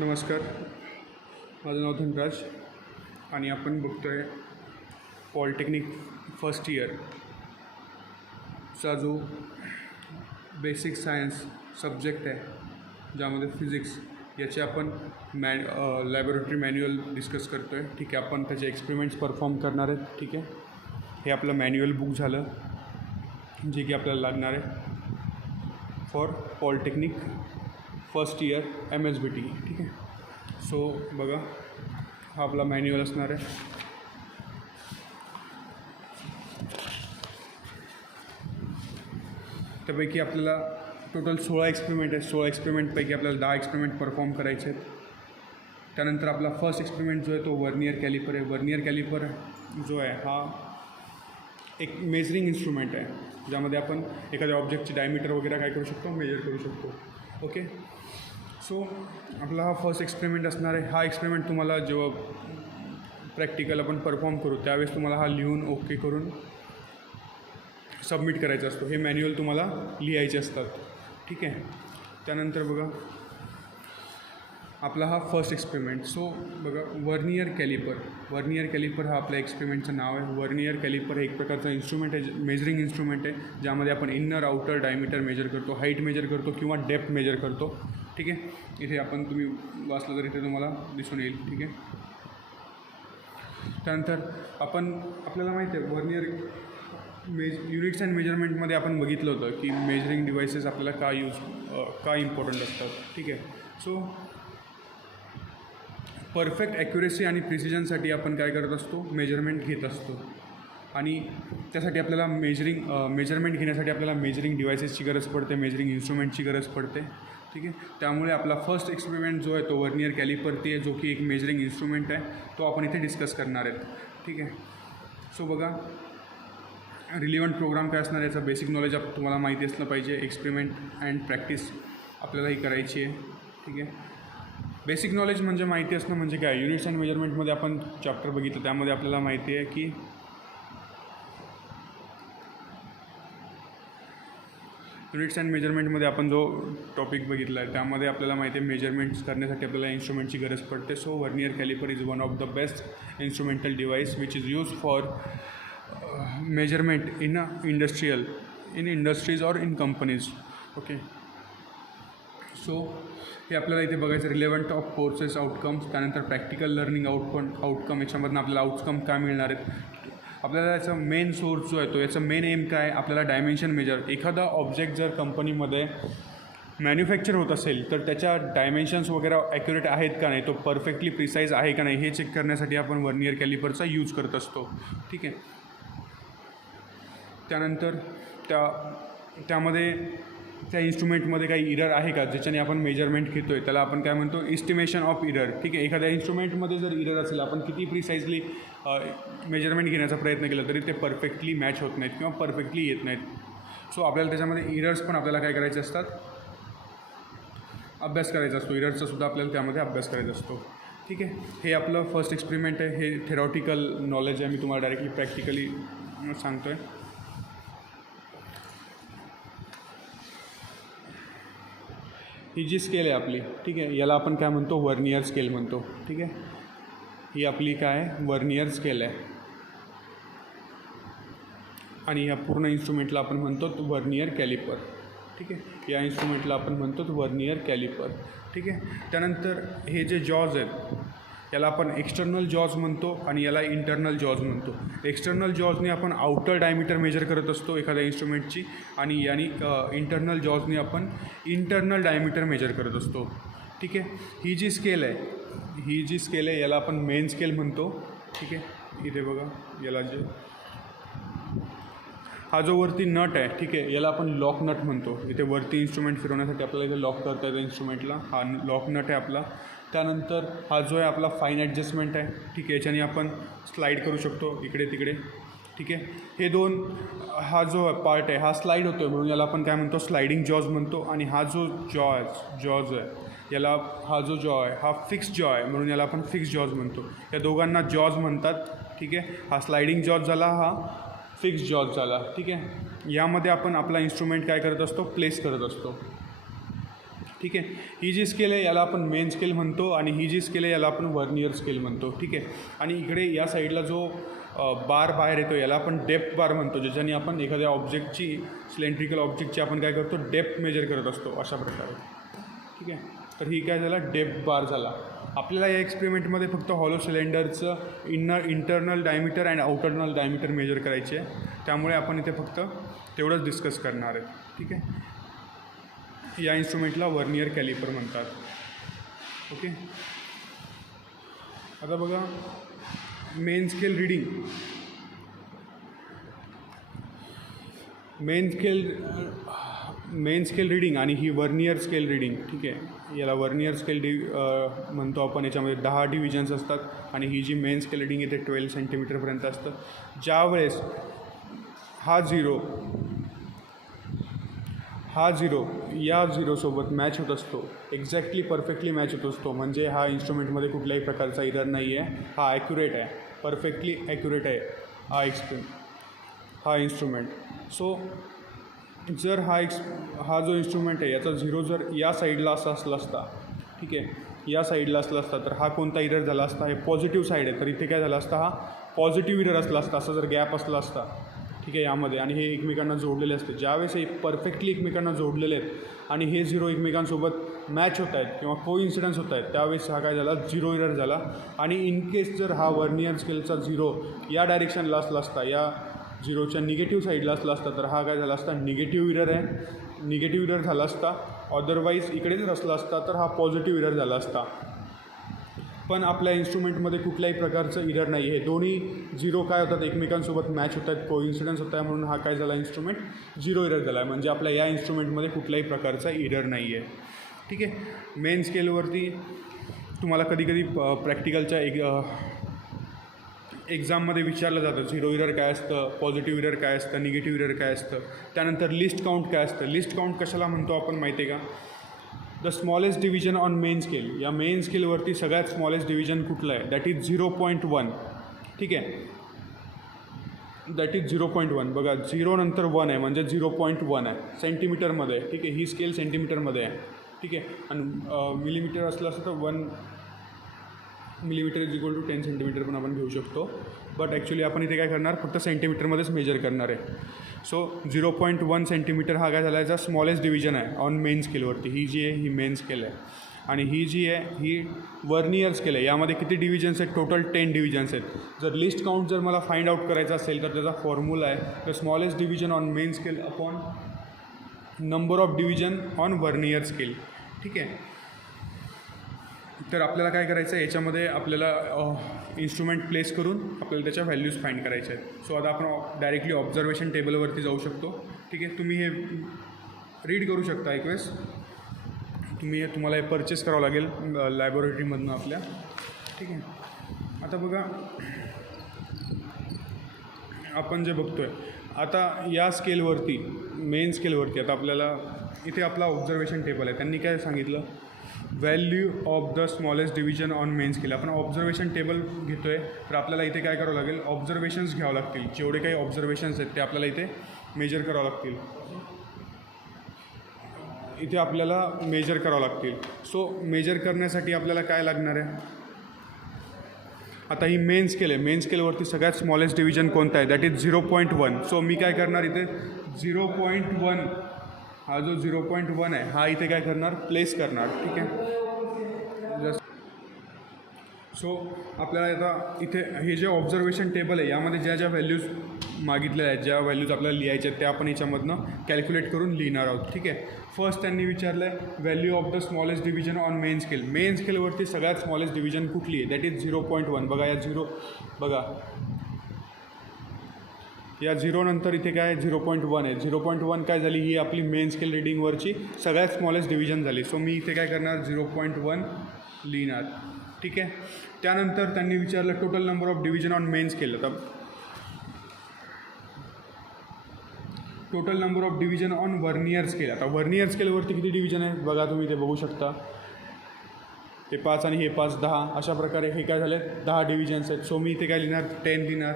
नमस्कार, माझं नाव धनराज आणि आपण बघतो आहे पॉलिटेक्निक फर्स्ट इयरचा जो बेसिक सायन्स सब्जेक्ट आहे ज्यामध्ये फिजिक्स याचे आपण लॅबोरेटरी मॅन्युअल डिस्कस करतो आहे. ठीक आहे, आपण त्याचे एक्सपेरिमेंट्स परफॉर्म करणार आहेत. ठीक आहे, हे आपलं मॅन्युअल बुक झालं जे की आपल्याला लागणार आहे for polytechnic first year MSBT. ठीक आहे, सो बघा हा आपला मॅन्युअल असणार आहे. त्यापैकी आपल्याला टोटल 16 एक्सपेरिमेंट आहे. 16 एक्सपेरिमेंटपैकी आपल्याला 10 एक्सपेरिमेंट परफॉर्म करायचे आहेत. त्यानंतर आपला फर्स्ट एक्सपेरिमेंट जो आहे तो वर्नियर कॅलिपर आहे. वर्नियर कॅलिपर जो आहे हा एक मेजरिंग इन्स्ट्रुमेंट आहे ज्यामध्ये आपण एखाद्या ऑब्जेक्टची डायमीटर वगैरे काय करू शकतो, मेजर करू शकतो. ओके, सो आपला हा फर्स्ट एक्सपेरिमेंट असणार आहे. हा एक्सपेरिमेंट तुम्हाला जेव्हा प्रॅक्टिकल आपण परफॉर्म करू त्यावेळेस तुम्हाला हा लिहून ओके करून सबमिट करायचा असतो. हे मॅन्युअल तुम्हाला लिहायचे असतात. ठीक आहे, त्यानंतर बघा आपला हा फर्स्ट एक्सपेरिमेंट. सो बघा वर्नियर कॅलिपर हा आपल्या एक्सपेरिमेंटचं नाव आहे. वर्नियर कॅलिपर हे एक प्रकारचं इन्स्ट्रुमेंट आहे, मेजरिंग इन्स्ट्रुमेंट आहे ज्यामध्ये आपण इन्नर आउटर डायमीटर मेजर करतो, हाईट मेजर करतो किंवा डेप्थ मेजर करतो. ठीक आहे, इथे आपण तुम्ही वाचलं तर इथे तुम्हाला दिसून येईल. ठीक आहे, त्यानंतर आपल्याला माहिती आहे वर्नियर युनिट्स अँड मेजरमेंटमध्ये आपण बघितलं होतं की मेजरिंग डिव्हायसेस आपल्याला का इम्पॉर्टंट असतात. ठीक आहे, सो परफेक्ट ॲक्युरेसी आणि प्रिसिजनसाठी आपण काय करत असतो, मेजरमेंट घेत असतो. आणि त्यासाठी आपल्याला मेजरमेंट घेण्यासाठी आपल्याला मेजरिंग डिव्हायसेसची गरज पडते, मेजरिंग इन्स्ट्रुमेंटची गरज पडते. ठीक आहे, त्यामुळे आपला फर्स्ट एक्सपेरिमेंट जो आहे तो वर्नियर कॅलिपरती आहे जो की एक मेजरिंग इन्स्ट्रुमेंट आहे, तो आपण इथे डिस्कस करणार आहेत. ठीक आहे, सो बघा रिलिव्हंट प्रोग्राम काय असणार याचं बेसिक नॉलेज तुम्हाला माहिती असलं पाहिजे. एक्सपेरिमेंट अँड प्रॅक्टिस आपल्याला ही करायची आहे. ठीक आहे, बेसिक नॉलेज म्हणजे माहिती असणं म्हणजे काय, युनिट्स अँड मेजरमेंटमध्ये आपण चॅप्टर बघितलं त्यामध्ये आपल्याला माहिती आहे की युनिट्स अँड मेजरमेंटमध्ये आपण जो टॉपिक बघितला आहे त्यामध्ये आपल्याला माहिती आहे मेजरमेंट्स करण्यासाठी आपल्याला इन्स्ट्रुमेंटची गरज पडते. So vernier calliper is one of the best instrumental device which is use for measurement in industries और इन कंपनीज. ओके, सो हे आपल्याला इथे बघायचं रिलेव्हंट ऑफ कोर्सेस आउटकम्स, त्यानंतर प्रॅक्टिकल लर्निंग आउटकम याच्यामधून आपल्याला आउटकम काय मिळणार आहेत. आपल्याला याचा मेन सोर्स जो आहे तो याचं मेन एम काय, आपल्याला डायमेन्शन मेजर, एखादा ऑब्जेक्ट जर कंपनीमध्ये मॅन्युफॅक्चर होत असेल तर त्याच्या डायमेन्शन्स वगैरे ॲक्युरेट आहेत का नाही, तो परफेक्टली प्रिसाईज आहे का नाही हे चेक करण्यासाठी आपण वर्नियर कॅलिपरचा यूज करत असतो. ठीक आहे, त्यानंतर त्यामध्ये त्या इन्स्ट्रुमेंटमध्ये काही इरर आहे का ज्याच्याने आपण मेजरमेंट घेतो आहे त्याला आपण काय म्हणतो, इस्टिमेशन ऑफ इरर. ठीक आहे, एखाद्या इन्स्ट्रुमेंटमध्ये जर इरर असेल, आपण किती प्रिसाईजली मेजरमेंट घेण्याचा प्रयत्न केला तरी ते परफेक्टली मॅच होत नाहीत किंवा परफेक्टली येत नाहीत. सो आपल्याला त्याच्यामध्ये इरर्स पण आपल्याला काय करायचे असतात, अभ्यास करायचा असतो. इरर्सचा सुद्धा आपल्याला त्यामध्ये अभ्यास करायचा असतो. ठीक आहे, हे आपलं फर्स्ट एक्सपेरिमेंट आहे. हे थेरॉटिकल नॉलेज आहे, मी तुम्हाला डायरेक्टली प्रॅक्टिकली सांगतो आहे. ही जी स्केल आहे आपली, ठीक आहे, याला आपण काय म्हणतो, वर्नियर स्केल म्हणतो. ठीक आहे, ही आपली काय वर्नियर स्केल आहे आणि ह्या पूर्ण इन्स्ट्रुमेंटला आपण म्हणतो वर्नियर कॅलिपर. ठीक आहे, या इन्स्ट्रुमेंटला आपण म्हणतो वर्नियर कॅलिपर. ठीक आहे, त्यानंतर हे जे जॉज आहेत याला आपण एक्सटर्नल जॉज म्हणतो आणि याला इंटरनल जॉज म्हणतो. एक्सटर्नल जॉजने आपण आउटर डायमीटर मेजर करत असतो एखाद्या इन्स्ट्रुमेंटची आणि इंटरनल जॉजने आपण इंटरनल डायमीटर मेजर करत असतो. ठीक आहे, ही जी स्केल आहे याला आपण मेन स्केल म्हणतो. ठीक आहे, इथे बघा याला हा जो वरती नट आहे, ठीक आहे, याला आपण लॉक नट म्हणतो. इथे वरती इन्स्ट्रुमेंट फिरवण्यासाठी आपल्याला इथे लॉक करता येतं इन्स्ट्रुमेंटला, हा लॉक नट आहे आपला. त्यानंतर हा जो आहे आपला फाईन ॲडजस्टमेंट आहे. ठीक आहे, याच्याने आपण स्लाईड करू शकतो इकडे तिकडे. ठीक आहे, हे हा जो पार्ट आहे हा स्लाईड होतो म्हणून याला आपण काय म्हणतो, स्लायडिंग जॉज म्हणतो. आणि हा जो जॉज आहे याला, हा जो जॉ आहे हा फिक्स जॉ आहे म्हणून याला आपण फिक्स जॉज म्हणतो. या दोघांना जॉज म्हणतात. ठीक आहे, हा स्लायडिंग जॉज झाला, हा फिक्स जॉज झाला. ठीक आहे, यामध्ये आपण आपला इन्स्ट्रुमेंट काय करत असतो, प्लेस करत असतो. ठीक ठीक आहे. ही जी स्केल आहे याला आपण मेन स्केल म्हणतो आणि ही जी स्केल आहे याला आपण वर्नियर स्केल म्हणतो. ठीक आहे. आणि इकडे या साईडला जो बार बाहेर येतो याला आपण डेप्थ बार म्हणतो, ज्याच्याने आपण एखाद्या ऑब्जेक्टची सिलेंड्रिकल ऑब्जेक्टची आपण काय करतो डेप्थ मेजर करत असतो अशा प्रकारे. ठीक आहे. तर ही काय झाला डेप्थ बार झाला. आपल्याला या एक्सपेरिमेंटमध्ये फक्त हॉलो सिलेंडरचं internal diameter and outernal diameter measure करायचे आहे, त्यामुळे आपण इथे फक्त तेवढंच डिस्कस करणार आहे. ठीक आहे. या इन्स्ट्रुमेंटला वर्नियर कॅलिपर म्हणतात. ओके. आता बघा main scale reading, main scale reading आणि ही वर्नियर स्केल रीडिंग. ठीक आहे. याला वर्नियर स्केल म्हणतो आपण. याच्यामध्ये 10 डिव्हिजन्स असतात आणि ही जी मेन स्केल रीडिंग येते 12 सेंटीमीटरपर्यंत असतं. ज्यावेळेस हा झिरो या झिरोसोबत मॅच होत असतो, एक्झॅक्टली परफेक्टली मॅच होत असतो, म्हणजे हा इन्स्ट्रुमेंटमध्ये कुठल्याही प्रकारचा इरर नाही आहे, हा ॲक्युरेट आहे, परफेक्टली ॲक्युरेट आहे हा इन्स्ट्रुमेंट. सो जर हा जो इन्स्ट्रुमेंट आहे याचा झिरो जर या साईडला असा असला असता, ठीक आहे, या साईडला असला असता तर हा कोणता इरर झाला असता, हे पॉझिटिव्ह साईड आहे तर इथे काय झाला असता, हा पॉझिटिव्ह इरर असला असता. असा जर गॅप असला असता, ठीक आहे, यामध्ये, आणि हे एकमेकांना जोडलेले असते. ज्यावेळेस हे परफेक्टली एकमेकांना जोडलेले आहेत आणि हे झिरो एकमेकांसोबत मॅच होत आहेत किंवा कोइन्सिडन्स होत आहेत, त्यावेळेस हा काय झाला, झिरो इरर झाला. आणि इन केस जर हा वर्नियर स्केलचा झिरो या डायरेक्शनला असला असता, या झिरोच्या निगेटिव्ह साईडला असला असता, तर हा काय झाला असता, निगेटिव्ह इरर आहे, निगेटिव्ह इरर झाला असता. अदरवाईज इकडे जर असला असता तर हा पॉझिटिव्ह इरर झाला असता. पण आपल्या इन्स्ट्रुमेंटमध्ये कुठल्याही प्रकारचं इरर नाही आहे. दोन्ही झिरो काय होतात, एकमेकांसोबत मॅच होत आहेत, कोइन्सिडन्स होत आहे, म्हणून हा काय झाला, इन्स्ट्रुमेंट झिरो इरर झाला आहे. म्हणजे आपल्या या इन्स्ट्रुमेंटमध्ये कुठल्याही प्रकारचा इरर नाही आहे. ठीक आहे. मेन स्केलवरती तुम्हाला कधीकधी प्रॅक्टिकलच्या एक्झाममध्ये विचारलं जातं झिरो इरर काय असतं, पॉझिटिव्ह इरर काय असतं, निगेटिव्ह इरर काय असतं. त्यानंतर लिस्ट काउंट काय असतं. लिस्ट काउंट कशाला म्हणतो आपण माहिती आहे का, the smallest division on main scale. या मेन स्केलवरती सगळ्यात स्मॉलेस्ट डिव्हिजन कुठलं आहे, दॅट इज 0.1. ठीक आहे, दॅट इज 0.1. बघा 0 नंतर 1 आहे म्हणजे 0.1 आहे सेंटीमीटरमध्ये. ठीक आहे. ही स्केल सेंटीमीटरमध्ये आहे. ठीक आहे. आणि मिलीमीटर असलं असतं तर 1 millimetre is equal to 10 centimetre पण आपण घेऊ शकतो. बट ॲक्च्युली आपण इथे काय करणार, फक्त सेंटीमीटरमध्येच मेजर करणार आहे. सो 0.1 सेंटीमीटर हा काय झाला, याचा स्मॉलेस्ट डिव्हिजन आहे ऑन मेन स्केलवरती. ही जी आहे ही मेन स्केल आहे आणि ही जी आहे ही वर्नियर स्केल आहे. यामध्ये किती डिव्हिजन्स आहेत, टोटल 10 डिव्हिजन्स आहेत. जर लिस्ट काउंट जर मला फाइंड आउट करायचा असेल तर त्याचा फॉर्म्युला आहे the smallest division on main scale upon number of division on vernier scale. ठीक आहे. तर आपल्याला काय करायचं आहे, याच्यामध्ये आपल्याला इन्स्ट्रुमेंट प्लेस करून आपल्याला त्याच्या व्हॅल्यूज फाइंड करायच्या आहेत. सो आता आपण डायरेक्टली ऑब्झर्वेशन टेबलवरती जाऊ शकतो. ठीक आहे. तुम्ही हे रीड करू शकता एक वेळेस. तुम्हाला हे परचेस करावं लागेल लॅबोरेटरीमधून आपल्या. ठीक आहे. आता बघा आपण जे बघतो आहे आता या स्केलवरती, मेन स्केलवरती, आता आपल्याला इथे आपला ऑब्झर्वेशन टेबल आहे. त्यांनी काय सांगितलं, value of the smallest division on main scale. आपण ऑब्झर्वेशन टेबल घेतो आहे तर आपल्याला इथे काय करावं लागेल, ऑब्झर्वेशन्स घ्यावं लागतील. जेवढे काही ऑब्झर्वेशन्स आहेत ते आपल्याला इथे मेजर करावं लागतील. इथे आपल्याला मेजर करावं लागतील. सो मेजर करण्यासाठी आपल्याला काय लागणार आहे, आता ही मेन स्केल आहे. मेन स्केलवरती सगळ्यात स्मॉलेस्ट डिव्हिजन कोणता आहे, दॅट इज 0.1. सो मी काय करणार, इथे 0.1 हा जो 0.1 आहे हा इथे काय करणार, प्लेस करणार. ठीक आहे. जस्ट सो आपल्याला आता इथे हे जे ऑब्झर्वेशन टेबल आहे यामध्ये ज्या ज्या व्हॅल्यूज मागितलेल्या आहेत, ज्या व्हॅल्यूज आपल्याला लिहायच्या आहेत त्या आपण याच्यामधनं कॅल्क्युलेट करून लिहिणार आहोत. ठीक आहे. फर्स्ट त्यांनी विचारलं आहे value of the smallest division on main scale. Main स्केलवरती सगळ्यात स्मॉलेस्ट डिव्हिजन कुठली आहे, दॅट इज 0.1. बघा या बघा या 0 नंतर इथे काय 0.1 आहे. 0.1 काय झाली, ही आपली मेन स्केल रीडिंगवरची सगळ्यात स्मॉलेस्ट डिव्हिजन झाली. सो मी इथे काय करणार, 0.1 लिहिणार. ठीक आहे. त्यानंतर त्यांनी विचारलं total number of division on main scale. आता total number of division on vernier scale. आता वर्नियर स्केलवरती किती डिव्हिजन आहे बघा, तुम्ही ते बघू शकता. हे 5 आणि हे 5 10 अशा प्रकारे हे काय झाले 10 डिव्हिजन्स आहेत. सो मी इथे काय लिहिणार, 10 लिहिणार.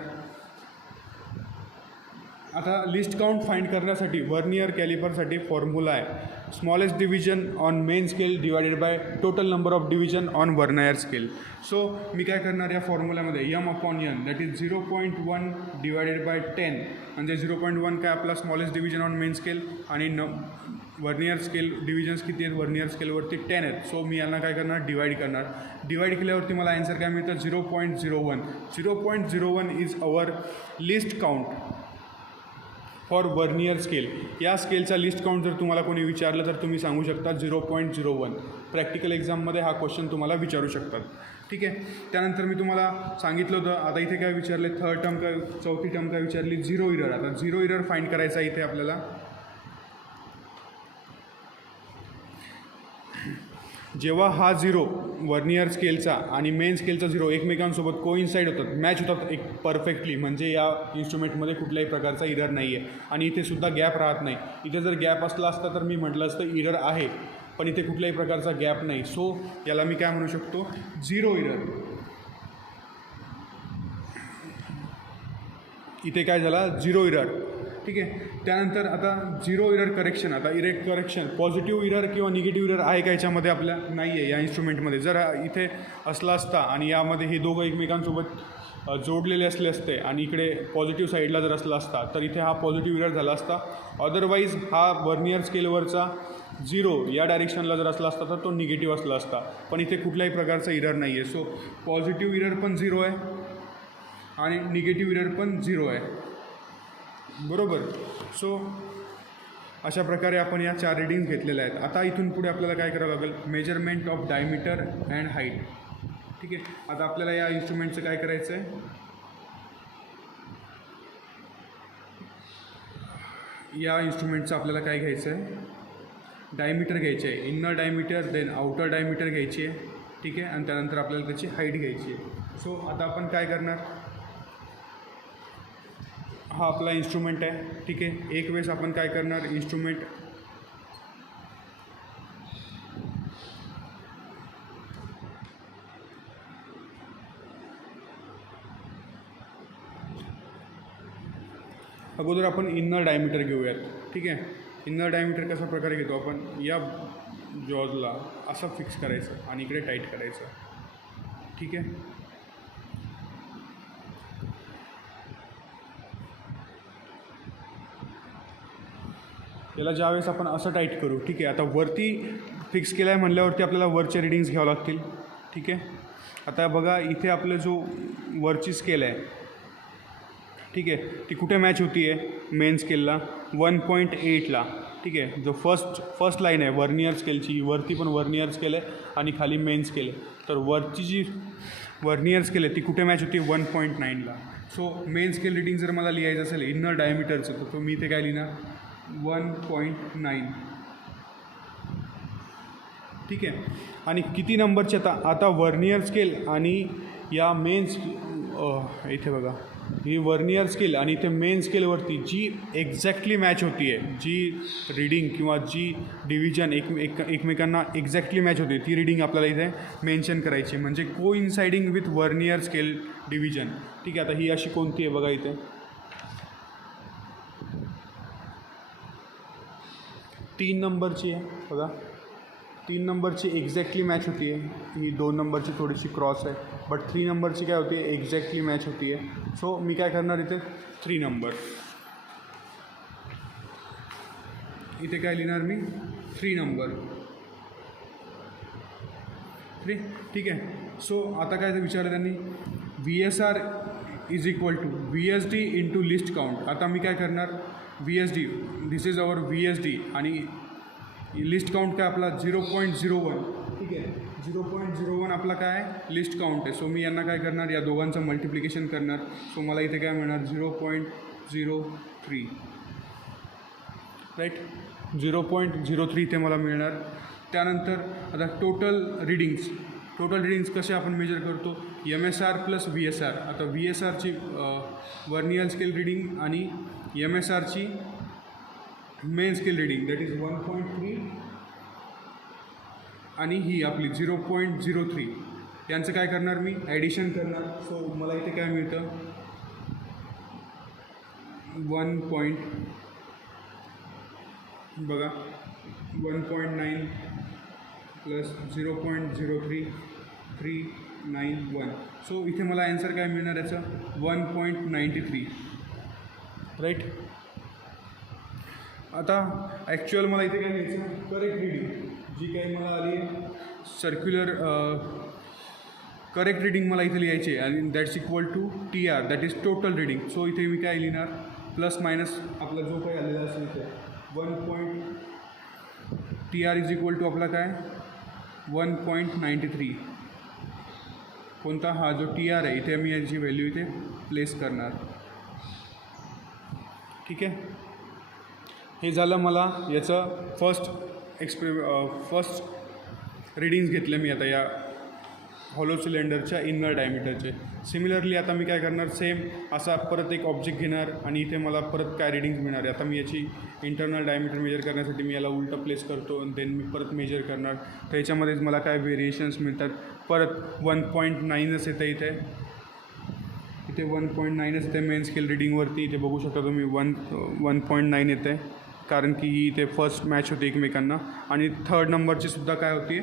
आता लिस्ट काउंट फाइंड करण्यासाठी वर्नियर कॅलिपरसाठी फॉर्म्युला आहे smallest division on main scale divided by total number of division on vernier scale. So मी काय करणार या फॉर्म्युल्यामध्ये m/n that is 0.1 divided by 10 म्हणजे 0.1 काय आपला smallest division on main scale आणि वर्नियर स्केल डिव्हिजन्स किती आहेत वर्नियर स्केलवरती 10 आहेत. सो मी यांना काय करणार डिवाईड करणार. डिवाईड केल्यावरती मला आन्सर काय मिळतं 0.01. 0.01 is our list count for vernier scale. या स्केलचा लिस्ट काउंट जर तुम्हाला कोणी विचारलं तर तुम्ही सांगू शकता 0.01. प्रॅक्टिकल एक्झाममध्ये हा क्वेश्चन तुम्हाला विचारू शकतात. ठीक आहे. त्यानंतर मी तुम्हाला सांगितलं होतं आता इथे काय विचारले थर्ड टर्म काय चौथी टर्म काय विचारली झिरो इरर. आता झिरो इरर फाईंड करायचा इथे आपल्याला. जेव्हा हा झिरो वर्नियर स्केलचा आणि मेन स्केलचा झिरो एकमेकांसोबत कोइन्साईड होतात मॅच होतात एक परफेक्टली म्हणजे या इन्स्ट्रुमेंटमध्ये कुठल्याही प्रकारचा इरर नाही आहे आणि इथे सुद्धा गॅप राहत नाही. इथे जर गॅप असला असता तर मी म्हटलं असतं इरर आहे पण इथे कुठल्याही प्रकारचा गॅप नाही. सो याला मी काय म्हणू शकतो झिरो इरर. इथे काय झाला झिरो इरर. ठीक आहे. त्यानंतर आता झिरो इरर करेक्शन. आता इरर करेक्शन पॉझिटिव्ह इरर किंवा निगेटिव्ह इरर आहे का याच्यामध्ये आपल्या नाही आहे या इन्स्ट्रुमेंटमध्ये. जर इथे असला असता आणि यामध्ये हे दोघं एकमेकांसोबत जोडलेले असले असते आणि इकडे पॉझिटिव्ह साईडला जर असला असता तर इथे हा पॉझिटिव्ह इरर झाला असता. अदरवाईज हा वर्नियर स्केलवरचा झिरो या डायरेक्शनला जर असला असता तर तो निगेटिव्ह असला असता पण इथे कुठल्याही प्रकारचा इरर नाही आहे. सो पॉझिटिव्ह इरर पण झिरो आहे आणि निगेटिव्ह इरर पण झिरो आहे. बरोबर. सो अशा प्रकारे आपण या 4 रीडिंग घेतलेल्या आहेत. आता इथून पुढे आपल्याला काय करावं लागेल measurement of diameter and height. ठीक आहे. आता आपल्याला या इन्स्ट्रुमेंटचं काय करायचं आहे या इन्स्ट्रुमेंटचं आपल्याला काय घ्यायचं आहे डायमीटर घ्यायचे आहे. Inner diameter then outer diameter घ्यायची आहे. ठीक आहे. आणि त्यानंतर आपल्याला त्याची हाईट घ्यायची आहे. सो आता आपण काय करणार हा आपला इन्स्ट्रुमेंट आहे. ठीक आहे. एक वेळेस आपण काय करणार इन्स्ट्रुमेंट अगोदर आपण इनर डायमीटर घेऊयात. ठीक आहे. इनर डायमीटर कशा प्रकारे घेतो आपण या जॉजला असं फिक्स करायचं आणि इकडे टाईट करायचं. ठीक आहे. याला ज्यावेळेस आपण असं टाईट करू. ठीक आहे. आता वरती फिक्स केलं आहे म्हणल्यावरती आपल्याला वरच्या रीडिंग्स घ्यावं लागतील. ठीक आहे. आता बघा इथे आपलं जो वरची स्केल आहे ठीक आहे ती कुठे मॅच होती आहे मेन स्केलला 1.8ला. ठीक आहे. जो फर्स्ट लाईन आहे वर्नियर स्केलची वरती पण वर्नियर स्केल आहे आणि खाली मेन स्केल आहे. तर वरची जी वर्नियर स्केल आहे ती कुठे मॅच होती 1.9ला. सो मेन स्केल रीडिंग जर मला लिहायचं असेल इनर डायमीटरचं तर मी इथे काय लिहिणार 1.9. ठीक आहे. आणि किती नंबरचे आता वर्नियर स्केल आणि या मेन इथे बघा ही वर्नियर स्केल आणि इथे मेन स्केलवरती जी एक्झॅक्टली मॅच होती आहे जी रीडिंग किंवा जी डिव्हिजन एकमेकांना एक्झॅक्टली मॅच होते ती रीडिंग आपल्याला इथे मेन्शन करायची म्हणजे को इन्साइडिंग विथ वर्नियर स्केल डिव्हिजन. ठीक आहे. आता ही अशी कोणती आहे बघा इथे 3 नंबरची आहे बघा. 3 नंबरची एक्झॅक्टली मॅच होती आहे. ही 2 नंबरची थोडीशी क्रॉस आहे बट 3 नंबरची काय होती आहे एक्झॅक्टली मॅच होती आहे. सो मी काय करणार इथे 3 नंबर इथे काय लिहिणार मी 3 नंबर. ठीक आहे. सो आता काय विचारलं त्यांनी VSR is equal to VSD into least count. आता मी काय करणार VSD this is our VSD आणि लिस्ट काउंट काय आपला 0.01. ठीक आहे. 0.01 आपला काय लिस्ट काउंट आहे. सो मी यांना काय करणार या दोघांचं मल्टिप्लिकेशन करणार. सो मला इथे काय मिळणार 0.03 राईट 0.03 इथे मला मिळणार. त्यानंतर आता टोटल रिडिंग्स कसे आपण मेजर करतो MSR प्लस VSR. आता VSRची वर्नियर स्केल रिडिंग आणि MSRची main scale reading that is 1.3 आणि ही आपली 0.03 यांचं काय करणार मी ॲडिशन करणार. सो मला इथे काय मिळतं 1. बघा 1.9 प्लस 0.03391. सो इथे मला ॲन्सर काय मिळणार याचं 1.93 राईट. आता ॲक्च्युअल मला इथे काय घ्यायचं करेक्ट रिडिंग जी काही मला आली आहे सर्क्युलर करेक्ट रिडिंग मला इथे लिहायची आहे आणि that's equal to TR that is total reading. So इथे मी काय लिहिणार प्लस मायनस आपला जो काही आलेला असेल इथे 1. TR इज इक्वल टू आपला काय 1.93. कोणता हा जो TR आहे इथे मी याची व्हॅल्यू इथे प्लेस करणार. ठीक आहे. हे झालं मला याचं फर्स्ट रिडिंग्स घेतले मी आता या हॉलो सिलेंडरच्या इनर डायमीटरचे. सिमिलरली आता मी काय करणार सेम असा परत एक ऑब्जेक्ट घेणार आणि इथे मला परत काय रिडिंग्स मिळणार. आता मी याची इंटरनल डायमीटर मेजर करण्यासाठी मी याला उलटं प्लेस करतो आणि देन मी परत मेजर करणार. तर याच्यामध्येच मला काय व्हेरिएशन्स मिळतात. परत 1.9च येतं इथे 1.9च येते मेन स्केल रिडिंगवरती. इथे बघू शकता तुम्ही 1.9 येते कारण की ही इथे फर्स्ट मॅच होते एकमेकांना आणि थर्ड नंबरची सुद्धा काय होती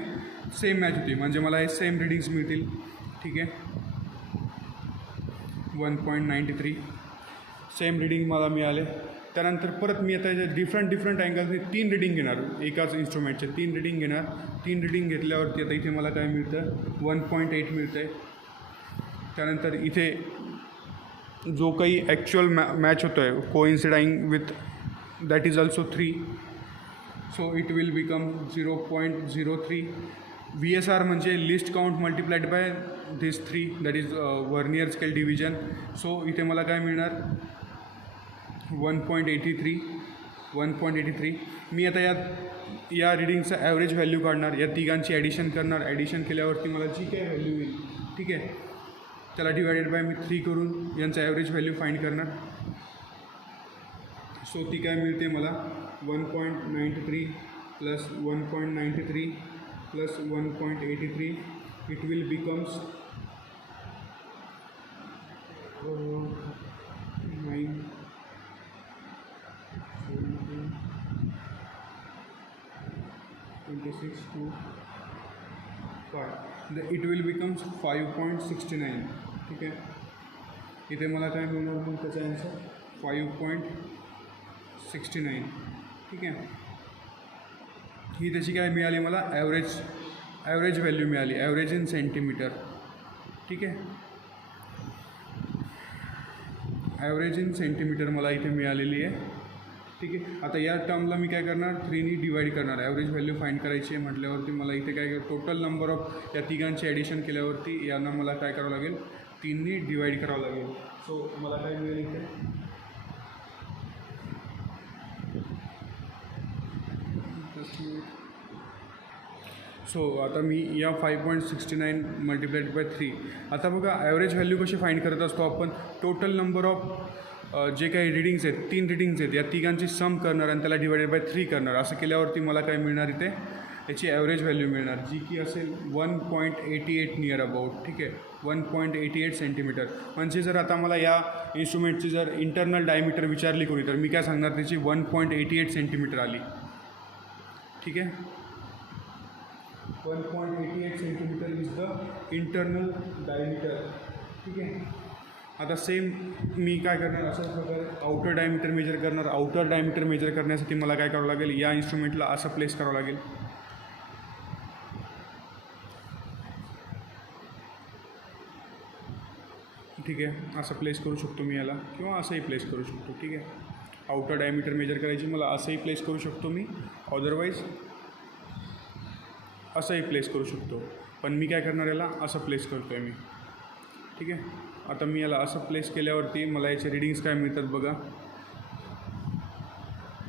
सेम मॅच होती म्हणजे मला हे सेम रिडिंग्स मिळतील. ठीक आहे 1.93 सेम रिडिंग मला मिळाले. त्यानंतर परत मी आता याच्या डिफरंट अँगल्सने 3 रिडिंग घेणार एकाच इन्स्ट्रुमेंटचे 3 रिडिंग घेणार. 3 रिडिंग घेतल्यावरती आता इथे मला काय मिळतं 1.8 मिळतं आहे. त्यानंतर इथे जो काही ॲक्च्युअल मॅच होतो आहे कोइन्सिडाईंग with that is also 3, so it will become 0.03. VSR म्हणजे list count multiplied by this 3 that is vernier scale division. So इथे मला काय मिळणार 1.83. मी आता या रिडिंगचं ॲव्हरेज व्हॅल्यू काढणार. या तिघांची ॲडिशन करणार. ॲडिशन केल्यावरती मला जी काय व्हॅल्यू येईल ठीक आहे त्याला डिवायडेड बाय मी 3 करून यांचं ॲव्हरेज व्हॅल्यू फाइंड करणार. सो ती काय मिळते मला 1.93 plus 1.93 plus 1.83 it will becomes 9 26 to 5 it will becomes 5.69. ठीक आहे. इथे मला काय मिळणार मग त्याचा आन्सर 5.69. ठीक आहे. ही त्याची काय मिळाली मला ॲव्हरेज व्हॅल्यू मिळाली ॲव्हरेज इन सेंटीमीटर. ठीक आहे. ॲव्हरेज इन सेंटीमीटर मला इथे मिळालेली आहे. ठीक आहे. आता या टर्मला मी काय करणार 3नी डिवाईड करणार. ॲव्हरेज व्हॅल्यू फाइंड करायची आहे म्हटल्यावरती मला इथे काय टोटल नंबर ऑफ या तिघांची ॲडिशन केल्यावरती यांना मला काय करावं लागेल 3नी डिवाईड करावं लागेल. सो मला काय मिळेल इथे सो आता मी या 5.69 मल्टिप्लाइड बाय 3. आता बघा ॲव्हरेज व्हॅल्यू कशी फाइंड करत असतो आपण टोटल नंबर ऑफ जे काही रिडिंग्स आहेत 3 रिडिंग्स आहेत या तिघांची सम करणार आणि त्याला डिवायडेड बाय 3 करणार. असं केल्यावरती मला काय मिळणार इथे याची ॲव्हरेज व्हॅल्यू मिळणार जी की असेल 1.88 नियर अबाउट. ठीक आहे 1.88 सेंटीमीटर. म्हणजे जर आता मला या इन्स्ट्रुमेंटची जर इंटरनल डायमीटर विचारली कोणी तर मी काय सांगणार त्याची 1.88 सेंटीमीटर आली. ठीक आहे 1.88 centimetre is the internal diameter. ठीक आहे. आता सेम मी काय करणार अशाच प्रकारे आउटर डायमीटर मेजर करणार. आउटर डायमीटर मेजर करण्यासाठी मला काय करावं लागेल या इन्स्ट्रुमेंटला असं प्लेस करावं लागेल. ठीक आहे असं प्लेस करू शकतो मी याला किंवा असंही प्लेस करू शकतो. ठीक आहे. आउटर डायमीटर मेजर करायची मला असंही प्लेस करू शकतो मी अदरवाईज असंही प्लेस करू शकतो. पण मी काय करणार याला असं प्लेस करतो आहे मी. ठीक आहे. आता मी याला असं प्लेस केल्यावरती मला याचे रिडिंग्स काय मिळतात बघा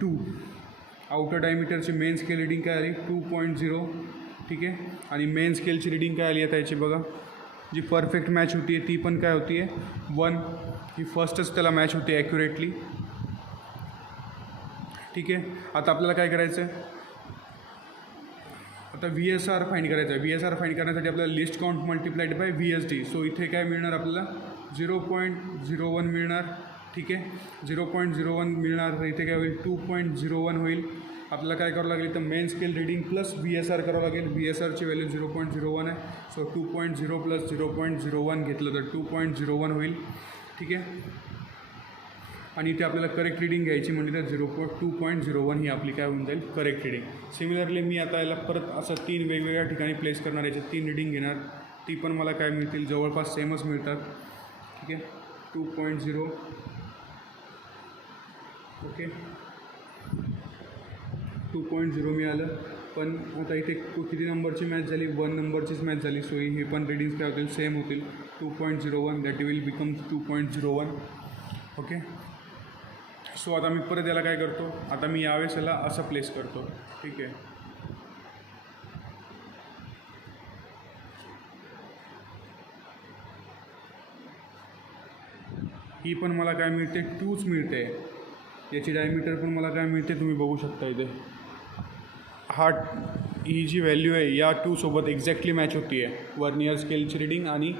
2. आउटर डायमीटरची मेन स्केल रिडिंग काय आली 2.0. ठीक आहे. आणि मेन स्केलची रिडिंग काय आली आता याची बघा जी परफेक्ट मॅच होती आहे ती पण काय होती आहे 1. ही फर्स्टच त्याला मॅच होते ॲक्युरेटली. ठीक आहे. आता आपल्याला काय करायचं आहे आता VSR फाइंड करायचं आहे. VSR फाइंड करण्यासाठी आपल्याला list count multiplied by VSD. So इथे काय मिळणार आपल्याला 0.01 मिळणार. ठीक आहे. 0.01 मिळणार, तर इथे काय होईल 2.01 होईल. आपल्याला काय करावं लागेल तर main scale reading plus VSR करावं लागेल. VSRची व्हॅल्यू 0.01 आहे. सो 2.0 प्लस 0.01 घेतलं तर 2.01 होईल. ठीक आहे. आणि इथे आपल्याला करेक्ट रिडिंग घ्यायची म्हणजे तर 2.01 ही आपली काय होऊन जाईल करेक्ट रिडिंग. सिमिलरली मी आता याला परत असं 3 वेगवेगळ्या ठिकाणी प्लेस करणार, याच्यात 3 रिडिंग घेणार, ती पण मला काय मिळतील जवळपास सेमच मिळतात. ठीक आहे. 2.0 ओके 2.0 मिळालं. पण आता इथे किती नंबरची मॅच झाली, 1 नंबरचीच मॅच झाली. सो हे पण रिडिंग्स काय होतील सेम होतील 2.01 that will become 2.01. Okay. So आता मी परत याला काय करतो, आता मी यावेळेस याला असं प्लेस करतो. ठीक आहे. ही पण मला काय मिळते 2च मिळते. याची डायमीटर पण मला काय मिळते तुम्ही बघू शकता इथे. ही जी व्हॅल्यू आहे या 2 सोबत एक्झॅक्टली मॅच होती आहे. वर्नियर स्केलची रिडिंग आणि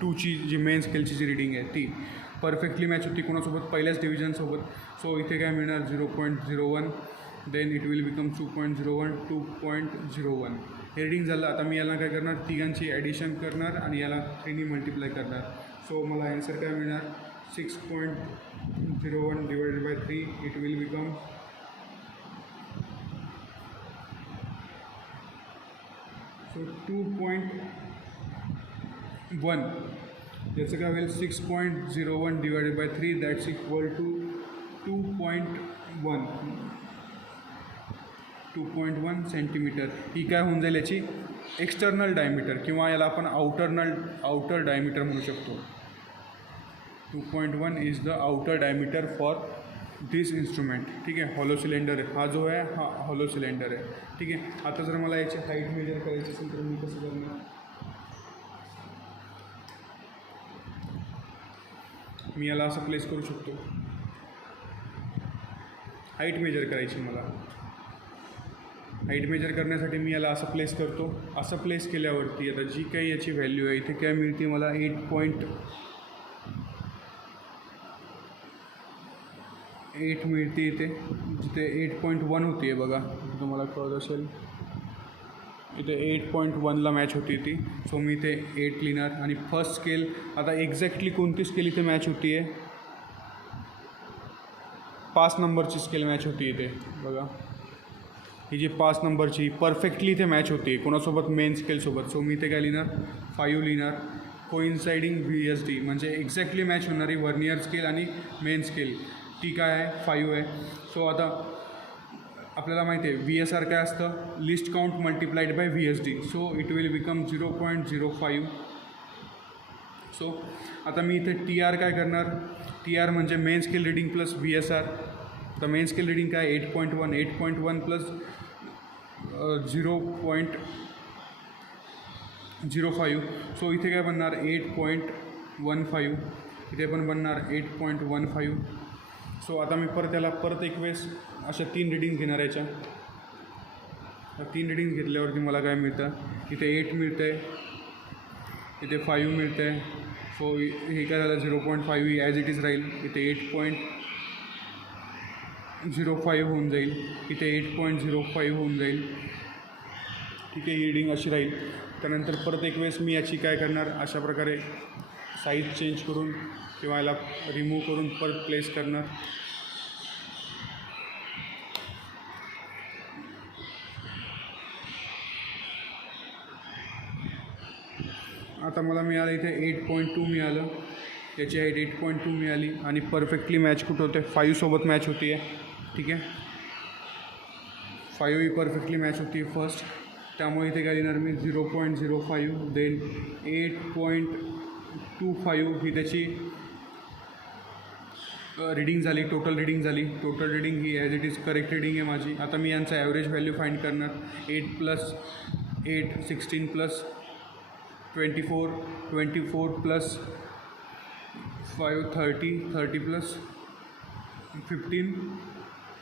2ची जी मेन स्केलची जी रिडिंग आहे ती परफेक्टली मॅच होती कोणासोबत, पहिल्याच डिव्हिजनसोबत. सो इथे काय मिळणार 0.01 देन इट विल बिकम 2.01 2.01 हे रिडिंग झालं. आता मी याला काय करणार, तिघांची ॲडिशन करणार आणि याला 3ने मल्टिप्लाय करणार. सो मला ॲन्सर काय मिळणार 6.01 divided by 3 it will become so 2.1. याचं काय होईल 6.01 divided by 3 that's equal to 2.1 centimetre. ही काय होऊन जाईल याची एक्सटर्नल डायमीटर किंवा याला आपण आउटर डायमीटर म्हणू शकतो. 2.1 is the outer diameter for this instrument. ठीक आहे. हॉलो सिलेंडर आहे हा जो आहे, हा हॉलो सिलेंडर आहे. ठीक आहे. आता जर मला याची हाईट मेजर करायची असेल तर मी कसं करणार, मी याला असं प्लेस करू शकतो. हाईट मेजर करायची मला, हाईट मेजर करण्यासाठी मी याला असं प्लेस करतो. असं प्लेस केल्यावरती आता जी काही याची व्हॅल्यू आहे इथे काय मिळते मला 8 मिळते इथे, जिथे 8.1 होती आहे बघा, तुम्हाला कळत असेल इथे 8.1ला मॅच होती ती. सो मी इथे 8 लिहिणार. आणि फर्स्ट स्केल आता एक्झॅक्टली कोणती स्केल इथे मॅच होती आहे, 5 नंबरची स्केल मॅच होती इथे बघा. ही जी 5 नंबरची परफेक्टली इथे मॅच होती कोणासोबत, मेन स्केलसोबत. सो मी इथे काय लिहिणार 5 लिहिणार. कोइन्साइडिंग VSD म्हणजे एक्झॅक्टली मॅच होणारी वर्नियर स्केल आणि मेन स्केल ती काय आहे 5 आहे. सो आता आपल्याला माहिती आहे VSR काय असतं, list count multiplied by VSD. So it will become 0.05. So आता मी इथे TR काय करणार, TR म्हणजे main scale reading plus VSR. तर मेन स्केल रिडिंग काय 8.1 प्लस 0.05. सो इथे काय बनणार 8.15. इथे पण बनणार 8.15. सो आता मी परत याला एक वेळेस अशा 3 रिडिंग घेणार याच्या. 3 रिडिंग घेतल्यावरती मला काय मिळतं, इथे 8 मिळतं आहे, इथे 5 मिळतं आहे. सो हे काय झालं 0.5 ही ॲज इट इज राहील. इथे 8.05 होऊन जाईल, इथे 8.05 होऊन जाईल. ठीक आहे. ही रिडिंग अशी राहील. त्यानंतर परत एक वेळेस मी याची काय करणार, अशा प्रकारे साईज चेंज करून किंवा याला रिमूव्ह करून परत प्लेस करणार. आता मला मिळालं इथे 8.2 मिळालं, याची हाईट 8.2 मिळाली आणि परफेक्टली मॅच कुठं होते 5 सोबत मॅच होती आहे. ठीक आहे. 5 ही परफेक्टली मॅच होती फर्स्ट, त्यामुळे इथे काय लिहिणार मी 0.05 देन 8.25 ही त्याची रिडिंग झाली, टोटल रिडिंग झाली. Total reading he as it is correct reading आहे माझी. आता मी यांचा ॲव्हरेज व्हॅल्यू फाईंड करणार. 8 + 8 16 + 24 + 5 30 + 15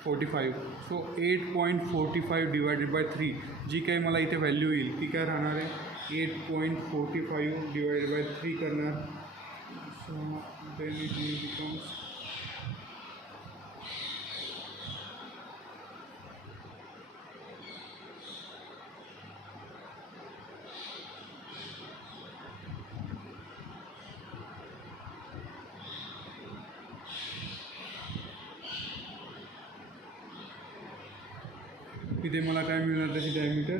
45. सो 8.45 डिवायडेड बाय 3 जी काही मला इथे व्हॅल्यू येईल ती काय राहणार आहे 8.45 डिवायडेड बाय 3 करणार. सो देन इट बिकम्स तिथे मला काय मिळणार त्याची डायमीटर,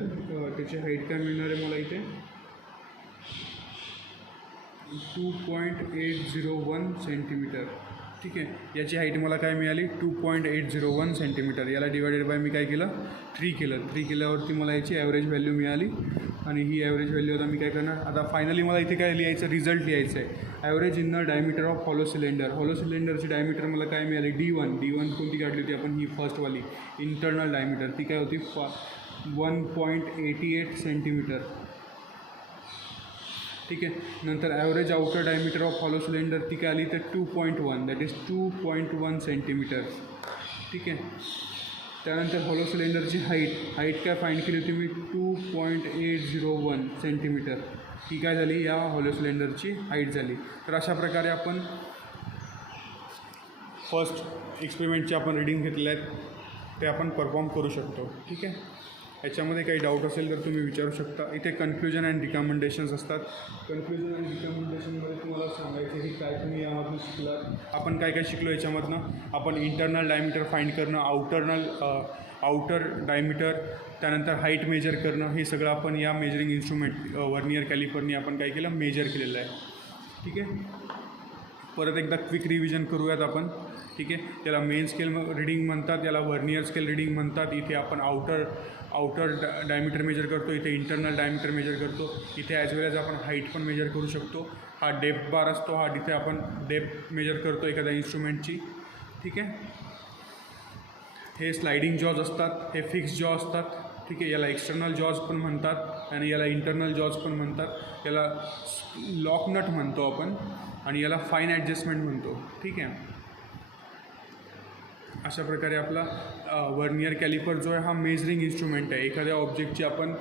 त्याची हाईट काय मिळणार आहे मला इथे 2.801 सेंटीमीटर. ठीक आहे, याची हाईट मला काय मिळाली 2.801 सेंटीमीटर. याला डिवायडेड बाय मी काय केलं 3 केलं. 3 केल्यावरती मला याची ॲव्हरेज व्हॅल्यू मिळाली आणि ही ॲव्हरेज व्हॅल्यू आता मी काय करणार, आता फायनली मला इथे काय लिहायचं, रिझल्ट लिहायचं आहे. Average in the diameter of hollow cylinder. Hollow सिलेंडरची डायमीटर मला काय मिळाली D1 कोणती काढली होती आपण, ही फर्स्टवाली इंटरनल डायमीटर. ती काय होती 1.88 सेंटीमीटर. ठीक आहे, नंतर average outer diameter of hollow cylinder ती काय आली तर 2.1, दॅट इज 2.1 सेंटीमीटर. ठीक आहे, त्यानंतर हॉलो सिलेंडरची हाईट काय फाईंड केली होती मी 2.801 सेंटीमीटर. ही काय झाली, या हॉलो सिलेंडरची हाईट झाली. तर अशा प्रकारे आपण फर्स्ट एक्सपेरिमेंटचे आपण रीडिंग घेतले आहेत ते आपण परफॉर्म करू शकतो. ठीक आहे, याच्यामध्ये काही डाऊट असेल तर तुम्ही विचारू शकता. इथे कन्क्ल्युजन अँड रिकमेंडेशन्स असतात. कन्क्ल्युजन अँड रिकमेंडेशनमध्ये तुम्हाला सांगायचं की काय तुम्ही यामधून शिकलात. आपण काय काय शिकलो याच्यामधनं, आपण इंटरनल डायमीटर फाईंड करणं, आउटर डायमीटर, त्यानंतर हाईट मेजर करणं, हे सगळं आपण या मेजरिंग इन्स्ट्रुमेंट वर्नियर कॅलिपरनी आपण काय केलं, मेजर केलेलं आहे. ठीक आहे, परत एकदा क्विक रिव्हिजन करूयात आपण. ठीक आहे, त्याला मेन स्केल रिडिंग म्हणतात, याला वर्नियर स्केल रिडिंग म्हणतात. इथे आपण आउटर डायमीटर मेजर करतो, इथे इंटरनल डायमीटर मेजर करतो, इथे ॲज वेल ॲज आपण हाईट पण मेजर करू शकतो. हा डेप्थ बार असतो, हा तिथे आपण डेप्थ मेजर करतो एखाद्या इन्स्ट्रुमेंटची. ठीक आहे, हे स्लायडिंग जॉज असतात, हे फिक्स जॉ असतात. ठीक आहे, याला एक्सटर्नल जॉज पण म्हणतात आणि याला इंटरनल जॉज पण म्हणतात. याला लॉक नट म्हणतो आपण आणि याला फाईन ॲडजस्टमेंट म्हणतो. ठीक आहे, अशा प्रकारे आपला वर्नियर कॅलिपर जो आहे हा मेजरिंग इन्स्ट्रुमेंट आहे. एखाद्या ऑब्जेक्टची आपण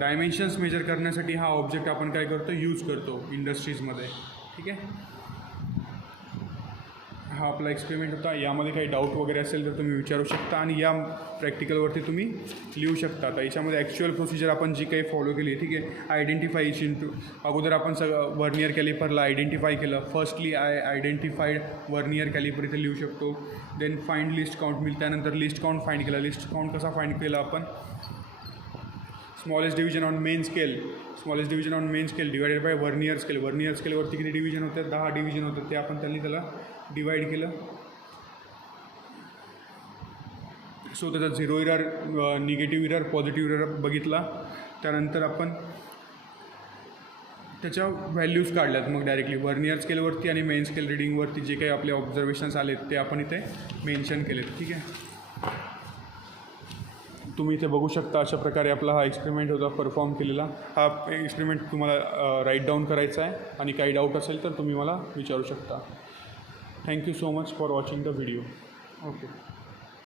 डायमेन्शन्स मेजर करण्यासाठी हा ऑब्जेक्ट आपण काय करतो, यूज करतो इंडस्ट्रीजमध्ये. ठीक आहे, हा आपला एक्सपेरिमेंट होता. यामध्ये काही डाऊट वगैरे असेल तर तुम्ही विचारू शकता आणि या प्रॅक्टिकलवरती तुम्ही लिहू शकता. आता याच्यामध्ये ॲक्च्युअल प्रोसिजर आपण जी काही फॉलो केली आहे. ठीक आहे, आयडेंटिफाय इच इंटू, अगोदर आपण सगळं वर्नियर कॅलिपरला आयडेंटिफाय केलं. फर्स्टली आयडेंटिफाईड वर्नियर कॅलिपर इथे लिहू शकतो. देन फाइंड लिस्ट काउंट मिळेल, त्यानंतर लिस्ट काउंट फाईंड केला. लिस्ट काउंट कसा फाईंड केला आपण, smallest division on main scale divided by vernier scale. Vernier स्केलवरती किती डिव्हिजन होते, 10 डिव्हिजन होतं, ते आपण त्याला डिवाईड केलं. सो त्याचा 0 error, negative error, positive error बघितला. त्यानंतर आपण त्याच्या व्हॅल्यूज काढल्यात मग डायरेक्टली वर्नियर स्केलवरती आणि मेन स्केल रिडिंगवरती जे काही आपले ऑब्झर्वेशन्स आलेत ते आपण इथे मेन्शन केलेत. ठीक आहे, तुम्ही इथे बघू शकता अशा प्रकारे आपला हा एक्सपेरिमेंट होता परफॉर्म केलेला. हा एक्सपेरिमेंट तुम्हाला राईट डाऊन करायचा आहे आणि काही डाऊट असेल तर तुम्ही मला विचारू शकता. Thank you so much for watching the video. Okay.